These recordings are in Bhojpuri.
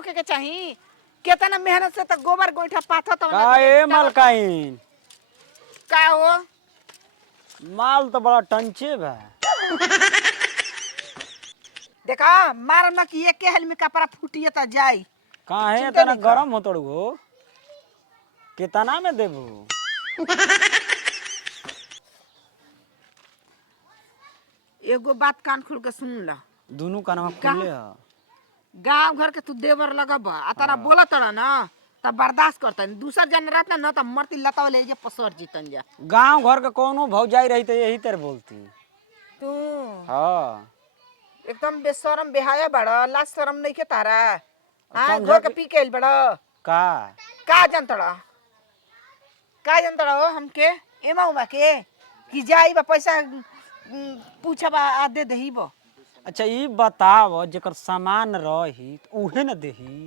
होके के चाहिए। केतना मेहनत से त गोबर गोइठा पाथत त का ए मलकाइन का हो माल तो बड़ा टंचे बा। देखा मार न कि एक हेल में कपड़ा फूटिए त जाई। काहे चिंता इतना नहीं कर। गरम होतड़ गो कितना में देबू? एगो बात कान खोल के सुन ला। दोनों कानवा खुले ह। गांव घर के तू देवर लगब आ तारा बोला तड़ा ना तब बर्दाश्त करता दूसर जन रहता न तब मरती लताव ले जे पसर जीतन जा। गांव घर के कोनो भौजाई रही तो यही तरह बोलती। तू हाँ एकदम बेशरम बेहाया बड़ा लाज शरम नहीं के तारा। हां समझा घोर के कि- पी के आइल बड़ा का जनतड़ा हो हमके एमा उमा के कि जाई बा पैसा पूछबा आ दे देही बो। अच्छा ये बताव जेकर सामान रही तो उहे न देही।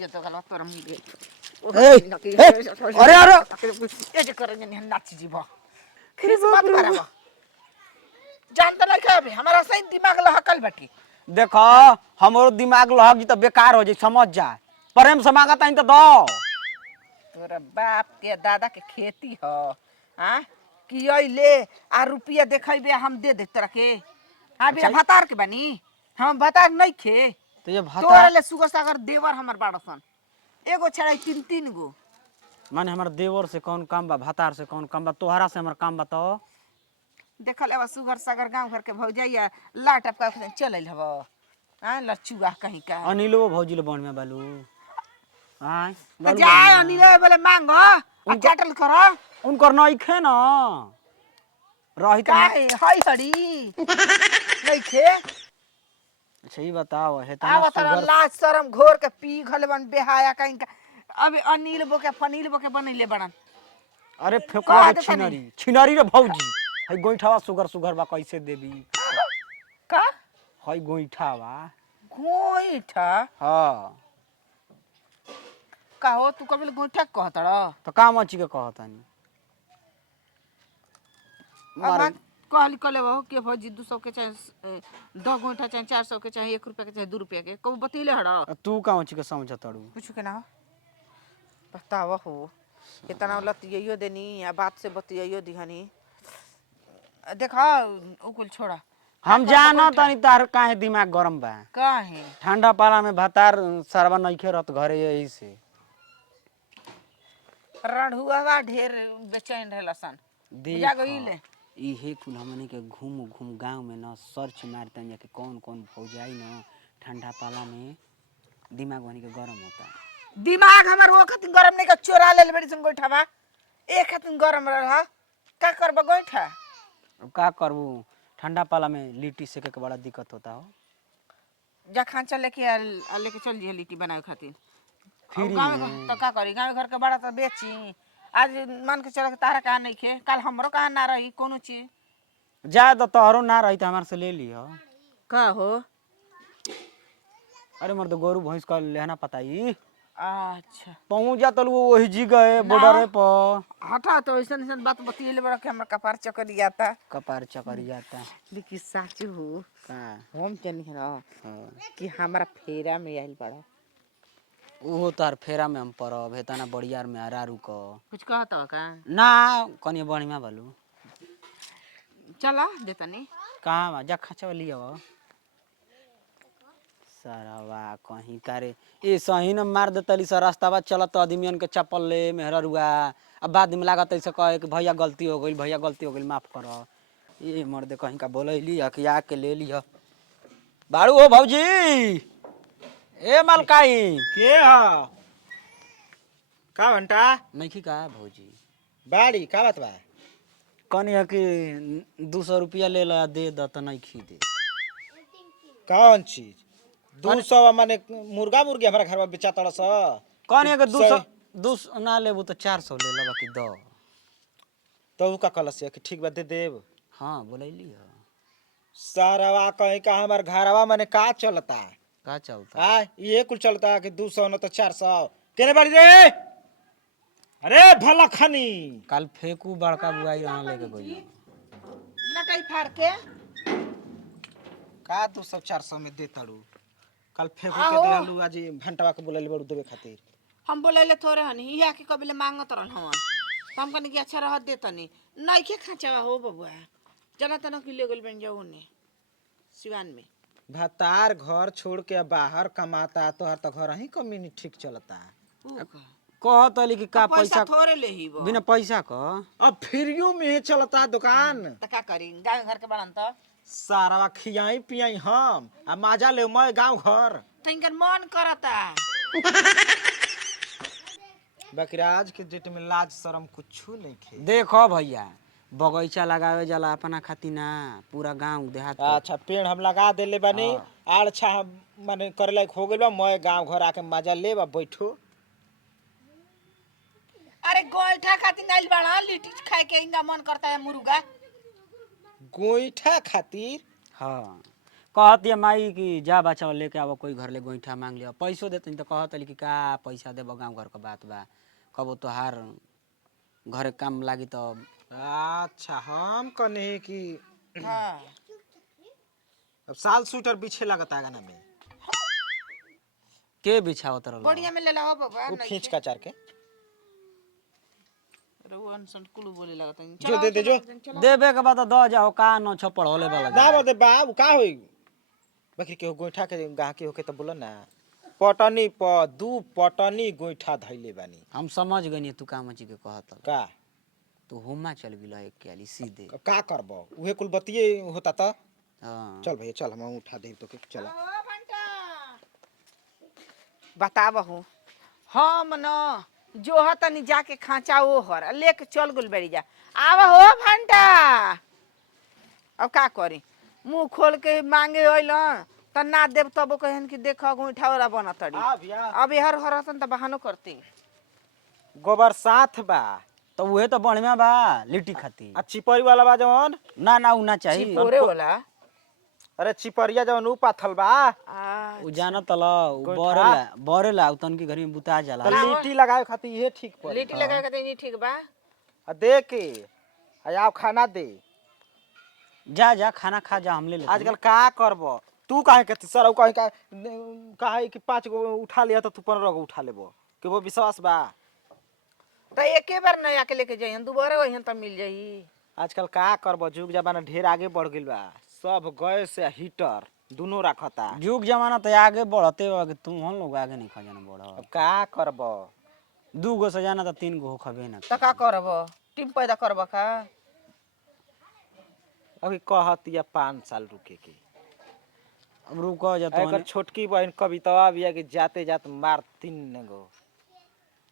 ये तो गलत पर हम दे अरे अरे ये जे कर जन नाच जीबो खिस मत करबो जानत नहीं खाबे हमारा सही दिमाग लहकल बाटी। देखो हमरो दिमाग लहक जी तो बेकार हो जाई समझ जा। प्रेम से मांगता है तो दो। तोरा बाप के दादा के खेती हो हां कि ले आ रुपया देखैबे हम दे दे तोरा के। हां बिना भतार के बनी हम भतार नहीं खे तो ये तोरा भता ले सुगर सागर देवर हमर बाड़सन एगो छड़ाई तीन तीन गो। माने हमार देवर से कौन काम बा भतार से कौन काम बा तोहरा से हमार काम बताओ। देखल एबा सुगर सागर गांव घर के भौजाइया लाट टपका के चलल हबो हां लचुआ कहीं का अनिलो भौजी ले बन में बालू हां त जाए अनिले बोले मांगो आ चटल करो उनकर नइखे न रही त काहे हई हड़ी नहीं खे। सही बताओ है तना आव तारा सुगर लाज शरम घोर के पी घलवन बेहाया कहीं का। अबे अनिल बो के फनील बो के बनैले बड़न। अरे कह फेकुआ देता छिनरी छिनरी रे भौजी है गोइठावा सुगर सुगर बा कैसे देबी? का है गोइठावा गोइठा हां का हो तू कबे गोइठा कहत र तो काम अच्छी के कहतानी अब कहली कले हो के भौजी 200 के चाहे 10 गोइठा चाहे 400 के चाहे 1 रुपया के चाहे 2 रुपया के कब बतैले हड़ तू काम अच्छी के समझताड़ू कुछ के ना बताव हो इतना लतियो देनी या बात से बतियो दिहनी देखा ओकुल छोड़ा हम जाना तनी तार काहे दिमाग गरम बा। काहे ठंडा पाला में भतार सरवा नइखे रहत घरे यही से रढ़ुआ ढेर बेचैन रहलसन जा गइले इहे कुल हमने के घूम घूम गांव में न सर्च मारतन कि कौन कौन भौजाई न ठंडा पाला में दिमाग बनी के गरम होता। दिमाग हमर वो खतिन गरम नहीं का चोरा ले बड़ी सन गोइठावा एक खतिन गरम रहा का करब गोइठा अब का करबू ठंडा पाला में लिट्टी सेके के बड़ा दिक्कत होता हो। जा खांचा लेके चल जी लिट्टी बनाए खातिर फ्री गाँव में तो का करी गाँव घर के बड़ा तो बेची आज मान के चल तारा कहाँ नहीं खे कल हमरो कहाँ ना रही कोनो चीज जा तो तोहरो ना रही तो हमार से ले लियो। का हो अरे मर्द गोरू भैंस का लेना पता ही अच्छा पहुंच जा तलू वही जी गए बॉर्डर पर हटा तो ऐसा ऐसा बात बतिए बड़ा के हमरा कपार चकर जाता कपार चकर जाता लेकिन साचू हो का हम चली ना कि हमारा फेरा में आइल बड़ा ओहो तार फेरा में हम परब हेतना बड़ियार में आरारू क कुछ कहता का ना कनी बढ़िया बालू चला देतनी कहाँ बा जा खचा लिया सरवा कहीं कारे ए सही न मार देतली सर रास्ता चलत आदमियन के चप्पल ले मेहररुआ अब बाद में लागत ऐसे कहे कि भैया गलती हो गई माफ कर ये मर्दे कहीं का बोलैली कि आके ले लिया बाड़ू हो भौजी ए मलकाई के ह का घंटा नहीं का भौजी बाड़ी का बात बा कनी है कि 200 रुपया ले ला दे द त नहीं खी दे कौन चीज 200 माने मुर्गा मुर्गी हमारा घर में बेचा तड़स कनी है कि 200 ना लेबू तो 400 ले ला बाकी दो तो का कलस कि ठीक बा दे देब हां बोलैली ह सारावा कहीं का हमार घरवा माने का चलता का चलता आ ये कुल चलता कि 200 न तो 400 केने बाड़ी रे अरे भला खनी कल फेंकू बड़का बुआई रहा लेके गई नटाई फाड़ के का 200 400 में दे तड़ू कल फेंकू के दिहलू आज भंटवा के बोलले बड़ू देवे खातिर। हम बोले थोड़े हनी इहा के कबले मांगत रहल हम तो हम कनी कि अच्छा रह दे तनी नहीं के खाचावा हो बबुआ जना तना कि ले गेल बन जाओ ने सिवान में भतार घर छोड़ के बाहर कमाता तोहर तो घर ही कमी ठीक चलता। कहत हली कि का पैसा थोड़े ले ही वो बिना पैसा क अब फ्रीयो में चलता दुकान। त का करी गांव घर के बड़न त सारा खियाई पियाई हम आ माजा ले मैं गांव घर। तइकर मन करता बाकी आज के डेट में लाज शरम कुछ नहीं खे। देखो भैया बगीचा लगावे जाला अपना खातिर ना पूरा गांव देहात अच्छा पेड़ हम लगा देले बानी आड़ छा माने करे लायक हो गइल बा मैं गांव घर आके मजा ले बा बैठो। अरे गोइठा खातिर नाइल बड़ा लिट्टी खाए के इंगा मन करता है मुर्गा गोईठा खातिर। हाँ कहत ये माई कि जा बच्चा लेके आव कोई घर ले गोईठा मांग लिया पैसो देते तो कहत हली कि का पैसा देबो गांव घर का बात बा कबो तोहार घरे काम लागी तो। अच्छा हम कने कि हां अब साल स्वेटर पीछे लगता गाना में के बिछावत रहल बढ़िया में ले ला बाबा वो खींच का चार के रउन सन कुलू बोले लगता जो दे दे जो देबे के बाद द जाओ का न छ पढ़ोले वाला ना बदे बाबू का होई बाकी के गोईठा के गा के होके त बोल ना पटनी प दू पटनी गोईठा धइले बानी। हम समझ गनी तू का मची के कहत का तू होमा चल गेला एक केली सीधे अब का करबो उहे कुल बतिये होता त। हां चल भैया चल हम उठा दे तो के चला बताबहू हम न जो हतनी जाके खाचा ओ हर लेके चल गुल बेरी जा आवा हो भंटा अब का करी मुंह खोल के मांगे होइल त ना देव तब कहन कि देख गोइठा वाला बनतड़ी आ भैया अब हर हरतन त बहानो करती गोबर साथ बा तो उहे तो बढ़िया बा लिट्टी खाती आ चिपरी वाला बा जवन ना ना उ ना चाहिए पोरे होला अरे चिपरिया जवन उ पाथल बा उ जानत ल उ बरेला उतन की घर में बुता जाला त लिट्टी लगाए खातिर ये ठीक पड़ी। लिट्टी लगा के नहीं ठीक बा आ दे के आ खाना दे जा जा खाना खा जा हम ले लेते आजकल का करबो तू काहे के सर काहे का काहे कि 5 गो उठा लिया तो तू 15 गो उठा लेबो के वो विश्वास बा त एके बार नया के लेके जाइहन दोबारा वहिन त मिल जाई। आजकल का करबो जुग जमाना ढेर आगे बढ़ गेल बा सब गैस या हीटर दोनों रखता। जुग जमाना तो आगे बढ़ते बा कि तू हम लोग आगे नहीं खजाना बढ़ अब का करबो 2 गो से जाना तो 3 गो खबे ना त का करब टीम पैदा करब का अभी कहत या 5 साल रुके के। अब रुको जा तो एकर छोटकी बहन कविता बिया के जाते जात मार 3 गो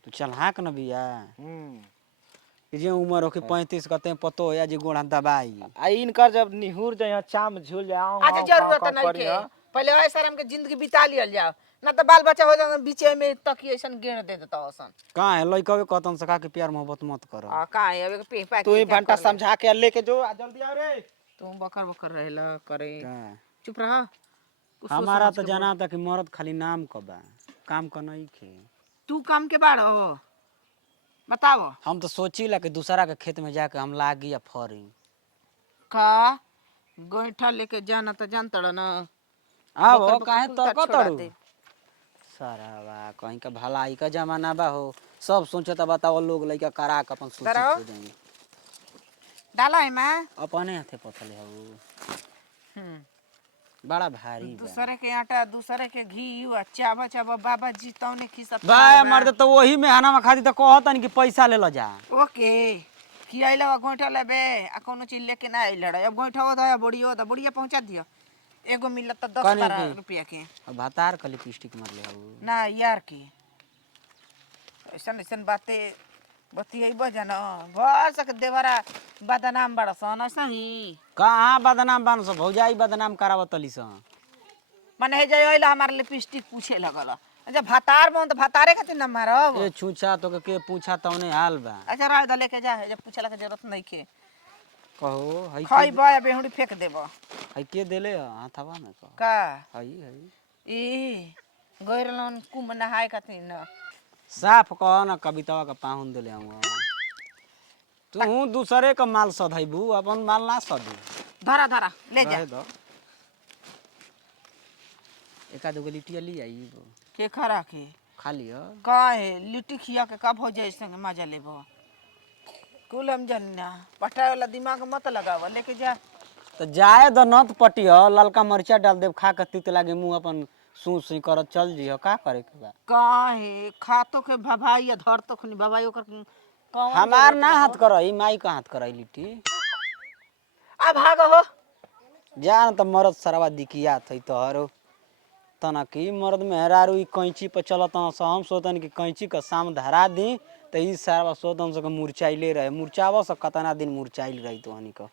तू चल हाक न बिया कि जे उम्र हो के 35 कते पतो या जे गोड़ा दबाई आ इनकर जब निहुर जाए चाम झूल जाओ अच्छा जरूरत नहीं के पहले ऐसा हम के जिंदगी बिता लियल जाओ ना तो बाल बच्चा हो जाए बीचे में तकी ऐसन गेण दे देता औसन का है लइका के कहतन सका के प्यार मोहब्बत मत करो आ का है अब पे पा तू ही घंटा समझा के लेके जो जल्दी आओ रे तुम बकर बकर रहेला करे का चुप रह हमारा तो जाना था कि मर्द खाली नाम कबा काम का नहीं खे तू काम के बाड़ हो बताओ हम तो सोचिला कि दूसरा के खेत में जाके हम लागी या फरी का गोइठा लेके जाना तो जानत ना आओ काहे तो कतड़ू सारा बा कहीं का भलाई का जमाना बा हो सब सोचता बताओ लोग लइका करा के अपन सोच हो जाएंगे डाला है मां अपने हाथे पथले हो बड़ा भारी बा दूसरे के आटा दूसरे के घी चाबा चाबा बाबा जी तौने खिसा भाई मर्द तो वही में हना में खाती तो कहतन कि पैसा ले लो जा ओके कि आइला गोइठा लेबे आ कोनो चीज लेके ना आइल अब गोइठा हो दा बुढ़ियो दा बुढ़िया पहुंचा दियो एगो मिलत त 10-12 रुपया के अब भातार का लिपस्टिक मार ले हो ना यार की ऐसन ऐसन बातें बतियैबो जना बस के देवरा बदनाम बड़सन ऐसा ही कहाँ बदनाम बन सो भौजाई बदनाम करावतली स माने हे जाय आइला हमार लिपस्टिक पूछे लगल अच्छा भातार मन त भातारे खातिर न मारब ए छूछा तो के पूछा तौने हाल बा अच्छा रह द लेके जा है जब पूछला के जरूरत नहीं के कहो हई खई बय बेहुड़ी फेंक देबो हई के देले हाथवा में कहो का हई हई ई गइरलन कुम नहाए खातिर न साफ कह न कवितावा का पाहुन देले हम तू दूसरे का माल सधैबू अपन माल ना सधू धरा धरा ले जा रहे दो एका दूगो लिट्टिया ली आई के खरा के खा लियो। काहे लिट्टी खिया के कब हो जाए संगे मजा लेबो। कुल हम जन्ना पटाए वाला दिमाग मत लगाव लेके जा। तो जाए द नत पटियो ललका मरचा डाल देब खा के तीत लागे मुंह अपन सू सी करत चल जियो का करे के बा। काहे खातो के भभाई या धर तो खनी भभाई ओकर कौन हमार ना हाथ करई माई का हाथ करई लिट्टी। आ भाग हो जान त मरद सरवा दिखिया थई तोहरो तना की मर्द मेहरारू ई कैंची पर चलत हम सोतन कि कैंची का साम धरा दी त ई सरवा सोतन से मुरचाइले रहे मुरचावा से कतना दिन मुरचाइल रही तो हनी का।